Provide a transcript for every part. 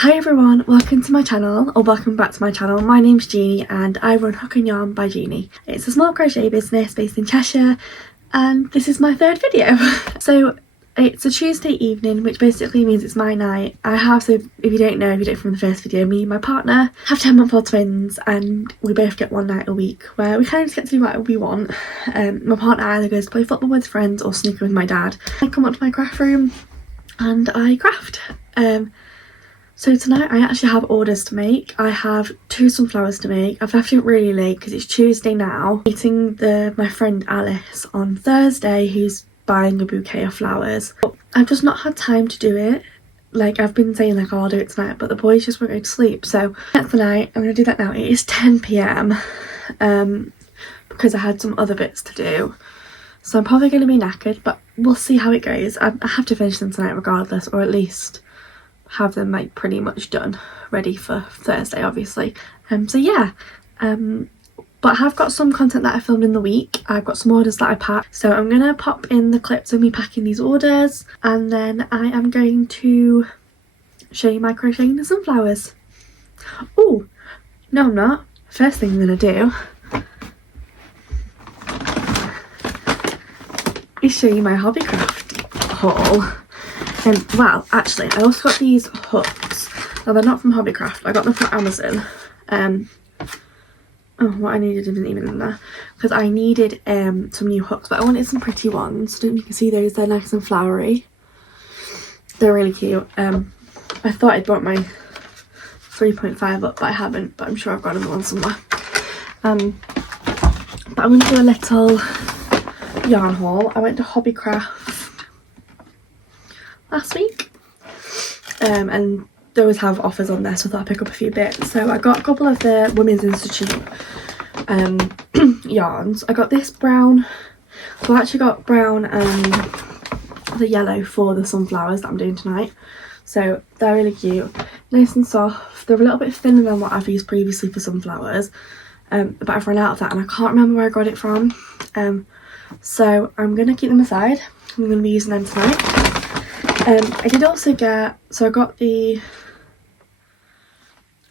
Hi everyone, welcome to my channel, or welcome back to my channel. My name's Jeannie and I run Hook and Yarn by Jeannie. It's a small crochet business based in Cheshire and this is my third video. So it's a Tuesday evening, which basically means it's my night. So if you don't know, if you don't from the first video, me and my partner have 10-month-old twins and we both get one night a week where we kind of just get to do whatever we want. My partner either goes to play football with friends or sneak with my dad. I come up to my craft room and I craft. So tonight I actually have orders to make. I have 2 sunflowers to make. I've left it really late because it's Tuesday now. Meeting my friend Alice on Thursday, who's buying a bouquet of flowers. I've just not had time to do it. Like, I've been saying like, oh, I'll do it tonight, but the boys just won't go to sleep. So that's tonight. I'm going to do that now. It is 10 PM because I had some other bits to do. So I'm probably going to be knackered, but we'll see how it goes. I have to finish them tonight regardless, or at least have them like pretty much done, ready for Thursday obviously. So yeah, but I have got some content that I filmed in the week. I've got some orders that I packed, so I'm gonna pop in the clips of me packing these orders and then I am going to show you my crocheting the sunflowers. Oh no, I'm not. First thing I'm gonna do is show you my hobbycraft haul. Well, actually, I also got these hooks. Now, they're not from Hobbycraft. I got them from Amazon. Oh, what I needed isn't even in there. Because I needed some new hooks, but I wanted some pretty ones. Don't you can see those? They're nice and flowery. They're really cute. I thought I'd brought my 3.5 up, but I haven't. But I'm sure I've got another one somewhere. But I'm going to do a little yarn haul. I went to Hobbycraft last week and they always have offers on there, so I thought I'd pick up a few bits. So I got a couple of the Women's Institute yarns. I got this brown, so I actually got brown and the yellow for the sunflowers that I'm doing tonight. So they're really cute, nice and soft. They're a little bit thinner than what I've used previously for sunflowers, but I've run out of that and I can't remember where I got it from. So I'm going to keep them aside. I'm going to be using them tonight. I did also get, so I got the, I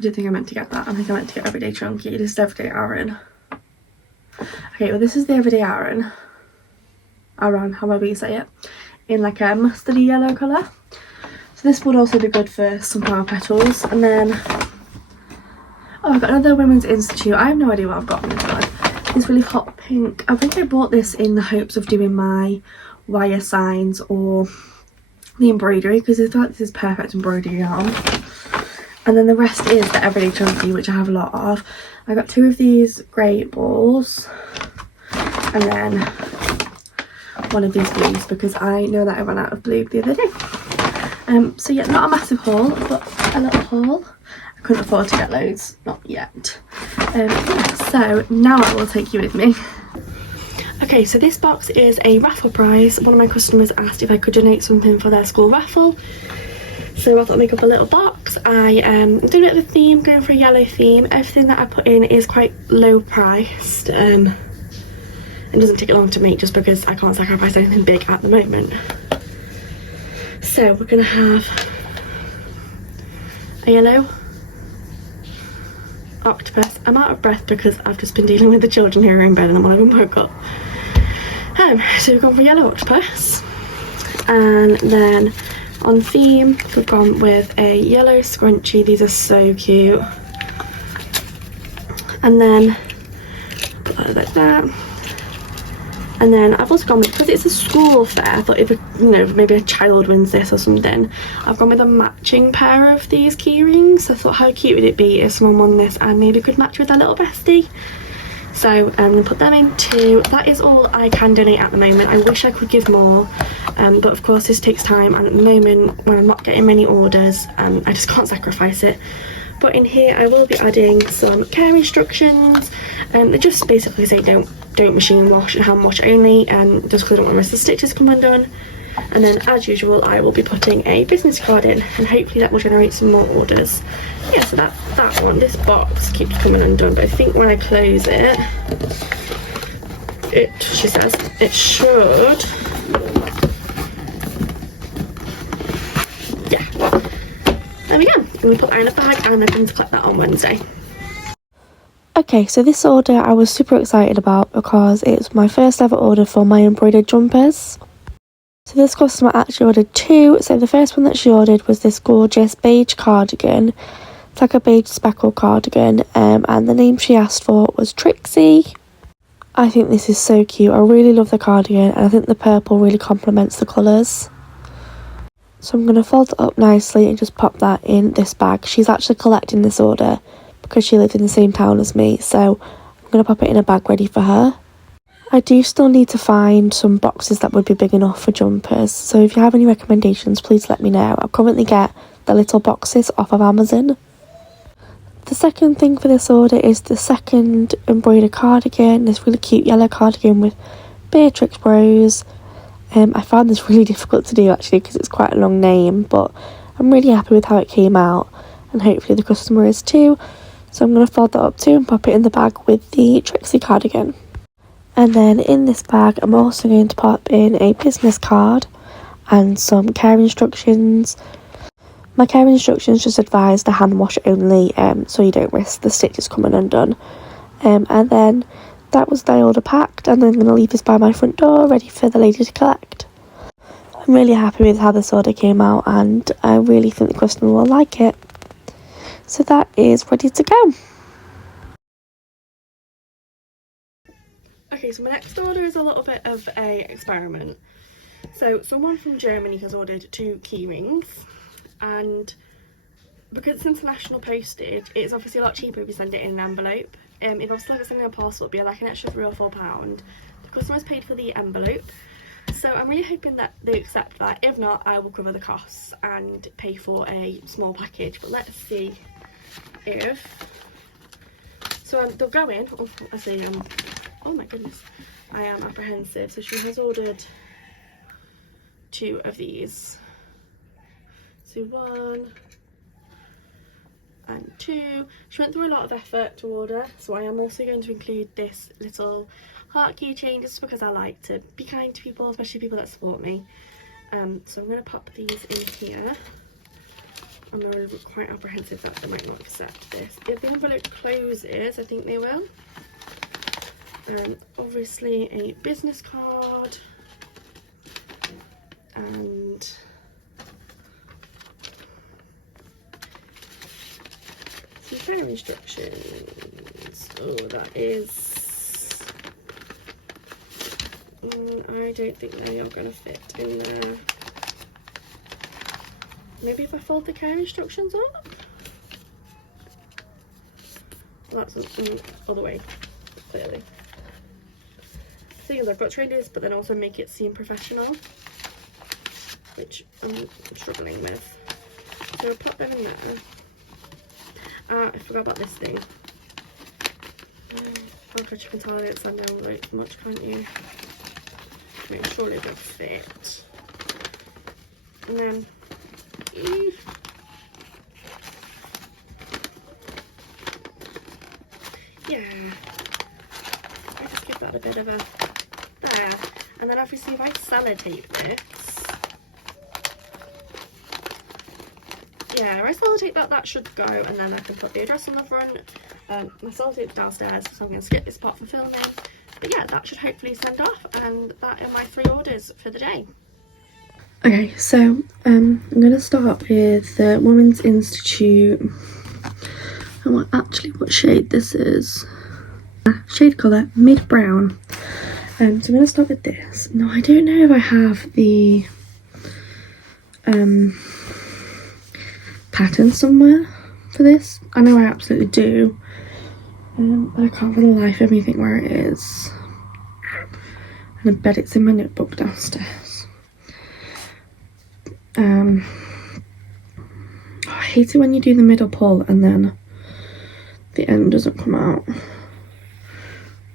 didn't think I meant to get that. I think I meant to get Everyday Chunky. This is Everyday Aran. Okay, well this is the Everyday Aran, however you say it, in like a mustardy yellow colour. So this would also be good for sunflower petals. And then, oh, I've got another Women's Institute. I have no idea what I've got in this one. This really hot pink. I think I bought this in the hopes of doing my wire signs or the embroidery, because I thought this is perfect embroidery yarn. And then the rest is the Everyday Chunky, which I have a lot of. I got 2 of these grey balls and then one of these blues, because I know that I ran out of blue the other day. So yeah, not a massive haul, but a little haul. I couldn't afford to get loads, not yet. Yeah, so now I will take you with me. Okay, so this box is a raffle prize. One of my customers asked if I could donate something for their school raffle, so I thought I'd make up a little box. I did a bit of a theme, going for a yellow theme. Everything that I put in is quite low priced. It doesn't take long to make just because I can't sacrifice anything big at the moment. So we're gonna have a yellow octopus. I'm out of breath because I've just been dealing with the children who are in bed and one of them woke up. So we've gone for yellow octopus, and then on theme we've gone with a yellow scrunchie. These are so cute. And then put that like that. And then I've also gone with, because it's a school fair, I thought if maybe a child wins this or something, I've gone with a matching pair of these key rings. I thought, how cute would it be if someone won this and maybe could match with their little bestie. So I'm going to put them in too. That is all I can donate at the moment. I wish I could give more, but of course this takes time, and at the moment when I'm not getting many orders, I just can't sacrifice it. But in here I will be adding some care instructions. They just basically say don't machine wash and hand wash only, just because I don't want the rest of the stitches come undone. And then as usual I will be putting a business card in, and hopefully that will generate some more orders. Yeah, so that's that one. This box keeps coming undone, but I think when I close it, she says it should, yeah, there we go. going to put that in a bag and I'm going to collect that on Wednesday. Okay, so this order I was super excited about because it's my first ever order for my embroidered jumpers. So this customer actually ordered two. So the first one that she ordered was this gorgeous beige cardigan. It's like a beige speckled cardigan, and the name she asked for was Trixie. I think this is so cute. I really love the cardigan, and I think the purple really complements the colours. So I'm going to fold it up nicely and just pop that in this bag. She's actually collecting this order because she lives in the same town as me, so I'm going to pop it in a bag ready for her. I do still need to find some boxes that would be big enough for jumpers, so if you have any recommendations, please let me know. I currently get the little boxes off of Amazon. The second thing for this order is the second embroidered cardigan, this really cute yellow cardigan with Beatrix Rose. I found this really difficult to do actually because it's quite a long name, but I'm really happy with how it came out, and hopefully the customer is too. So I'm going to fold that up too and pop it in the bag with the Trixie cardigan. And then in this bag I'm also going to pop in a business card and some care instructions. My care instructions just advise the hand wash only, so you don't risk the stitches coming undone. And then that was the order packed, and I'm going to leave this by my front door ready for the lady to collect. I'm really happy with how this order came out, and I really think the customer will like it. So that is ready to go. Okay, so my next order is a little bit of a experiment. So someone from Germany has ordered 2 key rings, and because it's international postage, it's obviously a lot cheaper if you send it in an envelope. If obviously like sending a parcel, it'd be like an extra £3 or £4. The customer's paid for the envelope, so I'm really hoping that they accept that. If not, I will cover the costs and pay for a small package, but let's see if... So they'll go in. Oh, I see, oh my goodness, I am apprehensive. So she has ordered 2 of these. So 1 and 2. She went through a lot of effort to order, so I am also going to include this little heart keychain just because I like to be kind to people, especially people that support me. So I'm going to pop these in here. I'm really quite apprehensive that they might not accept this. If the envelope closes, I think they will. Obviously a business card and some care instructions. Oh, that is... I don't think they are going to fit in there. Maybe if I fold the care instructions up? Well, that's the other way, clearly. Thing is, I've got traders, but then also make it seem professional, which I'm struggling with. So I'll pop them in there. I forgot about this thing. Oh god, you can tell I didn't send envelopes much, can't you? I mean, surely they'll fit. And then, yeah, I just give that a bit of a there. And then obviously if I sellotape this, yeah, if I sellotape that should go, and then I can put the address on the front. My sellotape's downstairs, so I'm going to skip this part for filming. But yeah, that should hopefully send off, and that are my 3 orders for the day. Okay, so I'm going to start with the Women's Institute. And what shade this is. Shade colour, mid brown. So I'm going to start with this. Now I don't know if I have the pattern somewhere for this. I know I absolutely do, but I can't for the life of me think where it is. And I bet it's in my notebook downstairs. I hate it when you do the middle pull and then the end doesn't come out.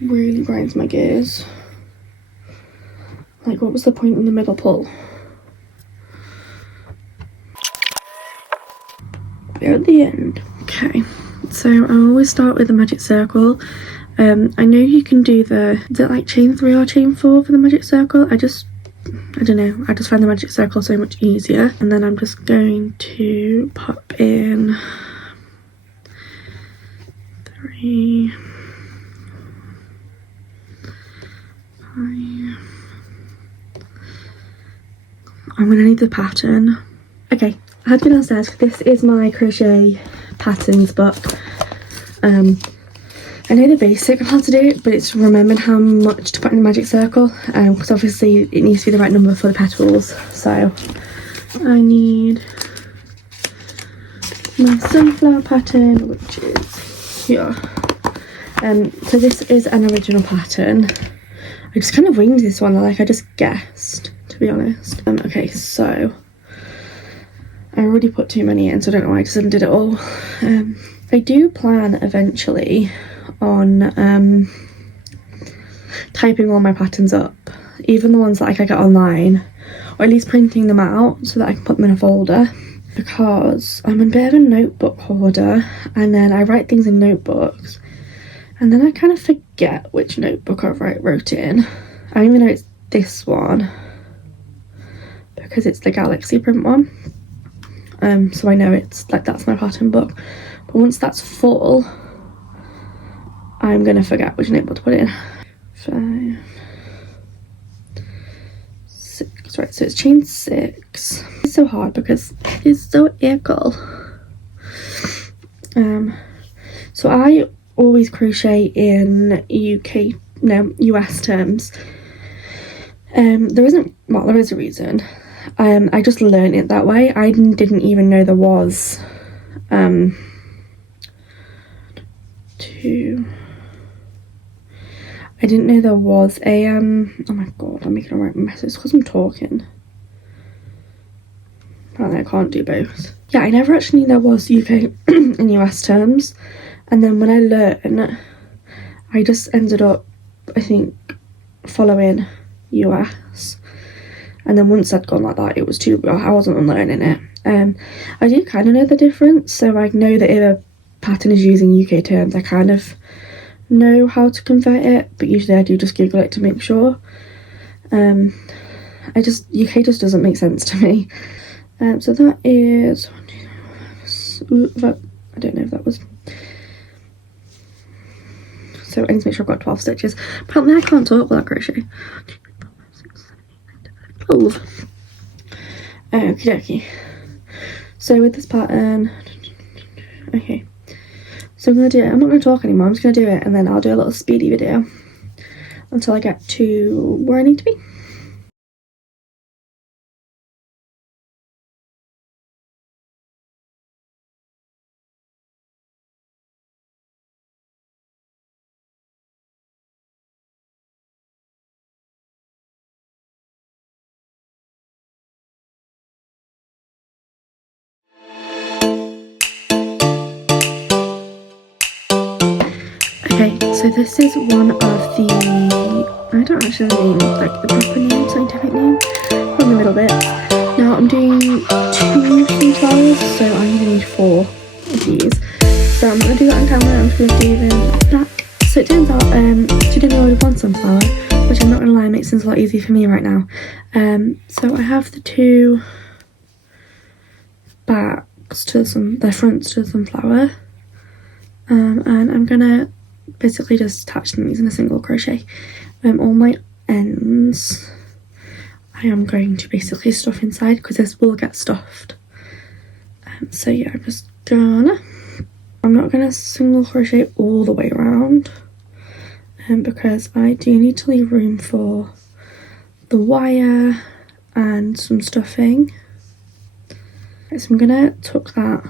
Really grinds my gears. Like, what was the point in the middle pull? We're at the end. Okay, so I always start with a magic circle. I know you can do is it like chain 3 or chain 4 for the magic circle? I just I don't know, I just find the magic circle so much easier. And then I'm just going to pop in 3, 5. I'm gonna need the pattern. Okay, I had to go downstairs. This is my crochet patterns book. I know the basic of how to do it, but it's remembering how much to put in the magic circle, because obviously it needs to be the right number for the petals. So I need my sunflower pattern, which is here. So this is an original pattern. I just kind of winged this one, like I just guessed, to be honest. Okay, so I already put too many in, so I don't know why I just undid it all. I do plan eventually on typing all my patterns up, even the ones that like I get online, or at least printing them out so that I can put them in a folder, because I'm a bit of a notebook hoarder, and then I write things in notebooks and then I kind of forget which notebook I wrote it in. I don't even know it's this one because it's the Galaxy print one, so I know it's like that's my pattern book, but once that's full I'm gonna forget which notebook to put it in. 5, 6, right, so it's chain 6. It's so hard because it's so equal. So I always crochet in US terms. There isn't, well, there is a reason. I just learned it that way. I didn't even know there was I didn't know there was a oh my god, I'm making a right mess. It's because I'm talking. Apparently I can't do both. Yeah, I never actually knew there was UK and US terms, and then when I learned, I just ended up, I think, following US, and then once I'd gone like that, it was too, I wasn't unlearning it. I do kind of know the difference, so I know that if a pattern is using UK terms, I kind of know how to convert it, but usually I do just Google it to make sure. UK just doesn't make sense to me. So that is, I don't know if that was, so I need to make sure I've got 12 stitches. Apparently I can't talk without crochet. 12. Okie dokie. So with this pattern, okay, so I'm going to do it. I'm not going to talk anymore, I'm just going to do it, and then I'll do a little speedy video until I get to where I need to be. Okay, so this is one of the, I don't actually know the name, like the proper name, scientific name, from the middle bit. Now I'm doing 2 sunflowers, so I'm gonna need 4 of these. So I'm gonna do that on camera. I'm just gonna do them back. So it turns out to do only 1 sunflower, which I'm not gonna lie, makes things a lot easier for me right now. So I have the 2 backs to the fronts to the sunflower, and I'm gonna basically just attach them using a single crochet. All my ends I am going to basically stuff inside, because this will get stuffed. So yeah, I'm not gonna single crochet all the way around, because I do need to leave room for the wire and some stuffing. So I'm gonna tuck that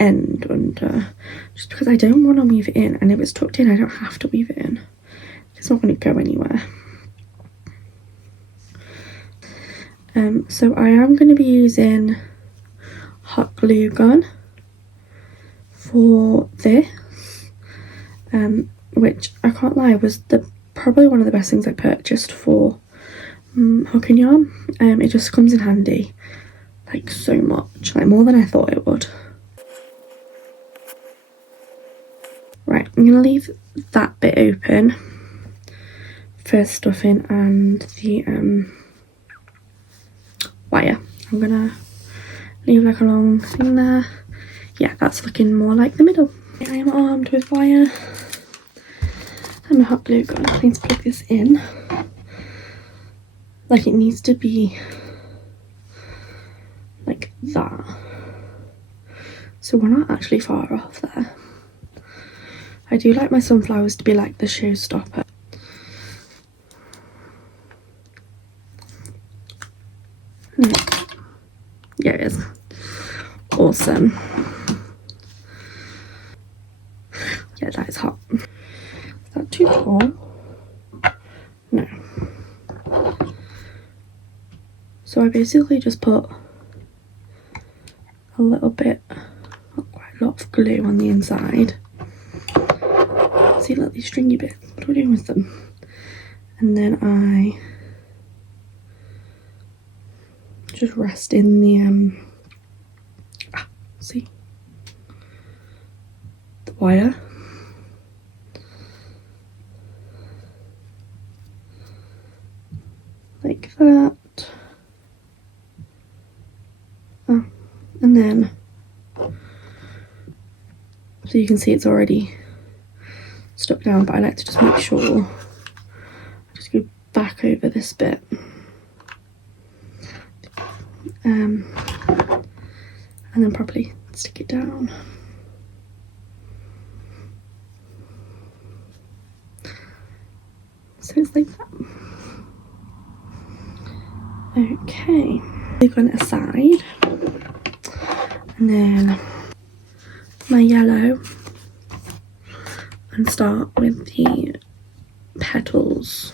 end under, just because I don't want to weave it in, and if it's tucked in I don't have to weave it in. It's not going to go anywhere. So I am going to be using hot glue gun for this, which I can't lie was probably one of the best things I purchased for hook and yarn. It just comes in handy like so much, like more than I thought it would. Right, I'm going to leave that bit open for stuffing and the wire. I'm gonna leave like a long thing there. Yeah, that's looking more like the middle. I am armed with wire and a hot glue gun. I need to plug this in. Like, it needs to be like that. So we're not actually far off there. I do like my sunflowers to be like the showstopper. Yeah, it is. Awesome. Yeah, that is hot. Is that too tall? No. So I basically just put a little bit, not quite a lot of glue on the inside. See, like these stringy bits, what do I do with them? And then I just rest in the, see, the wire. Like that. Oh, and then, so you can see it's already stuck down, but I like to just make sure I just go back over this bit. And then properly stick it down. So it's like that. Okay, we're going aside, and then my yellow, and start with the petals.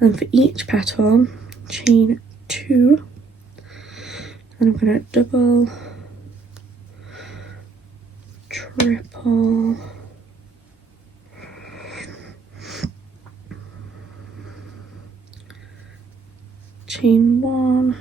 And for each petal, chain 2, and I'm going to double, triple, chain 1,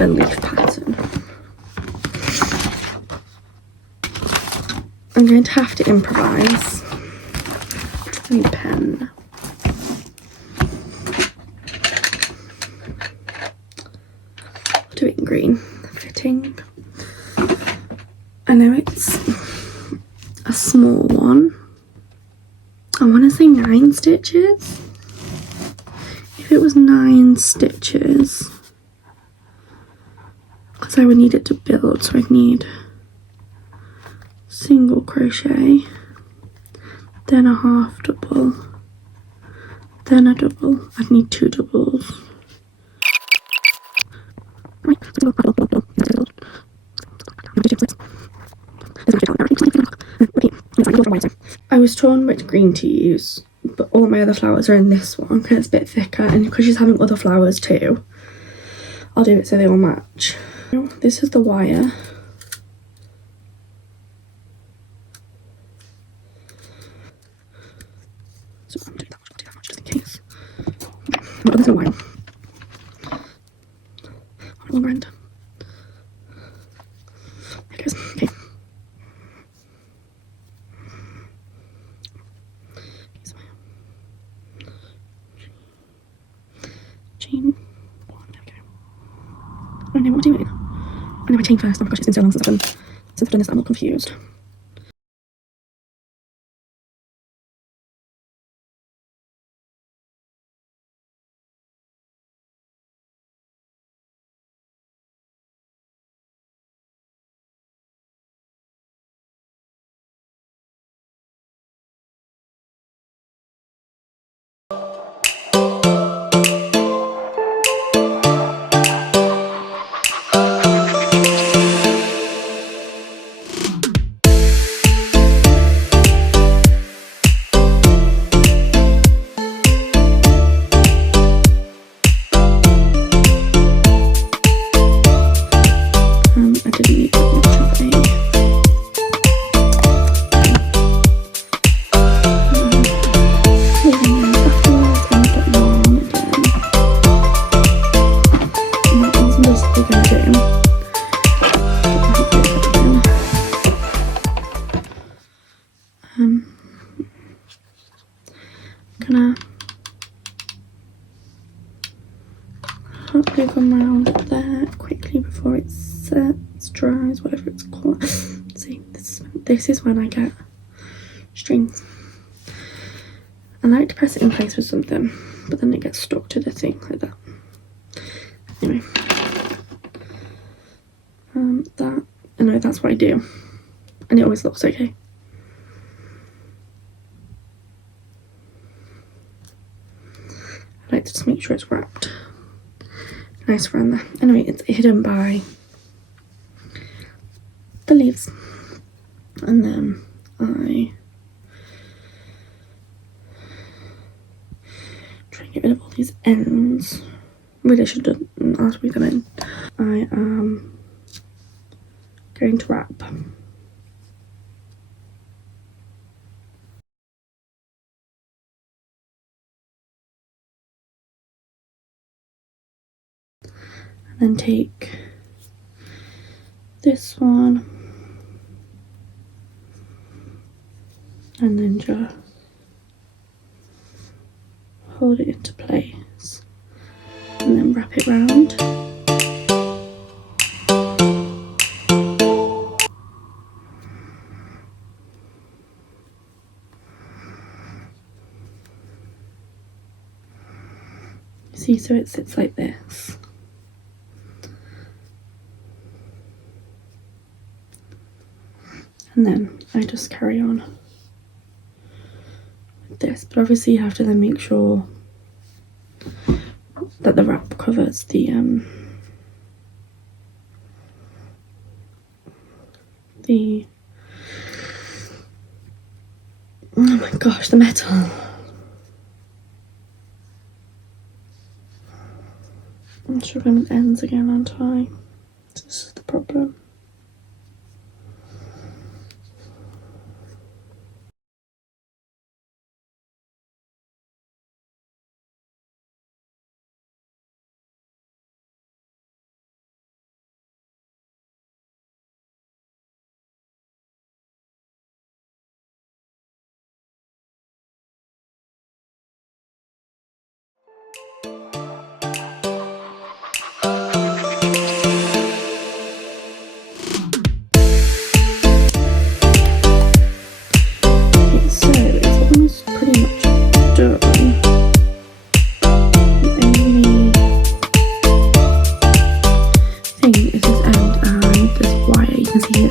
a leaf pattern. I'm going to have to improvise. I need a pen. I'll do it in green. Fitting. I know it's a small one. I want to say 9 stitches. If it was 9 stitches, because I would need it to build, so I'd need single crochet, then a half double, then a double. I'd need 2 doubles. I was torn which green to use, but all my other flowers are in this one because it's a bit thicker, and because she's having other flowers too, I'll do it so they all match. This is the wire. So I'm doing that much just in case. But there's no wire. On one end. There it goes. Okay. Chain 1. There we go. I don't know what I'm doing. I know I chain first. Oh my gosh, it's been so long since I've done this. I'm all confused. come round there quickly before it sets, dries, whatever it's called. See, this is when I get strings. I like to press it in place with something, but then it gets stuck to the thing like that. Anyway, I know that's what I do, and it always looks okay. I like to just make sure it's wrapped nice around there. Anyway, it's hidden by the leaves, and then I try and get rid of all these ends. Really should have asked me them in. I am going to wrap. And then take this one and then just hold it into place and then wrap it round. See, so it sits like this. And then I just carry on with this, but obviously you have to then make sure that the wrap covers the oh my gosh, the metal. I'm struggling with ends again, aren't I? This is the problem.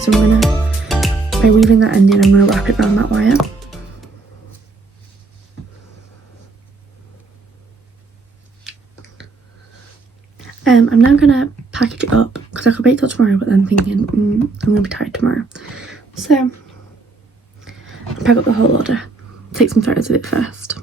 So I'm gonna, by weaving that end in, I'm gonna wrap it around that wire. I'm now gonna package it up because I could wait till tomorrow, but then thinking I'm gonna be tired tomorrow. So I'll pack up the whole order, take some photos of it first.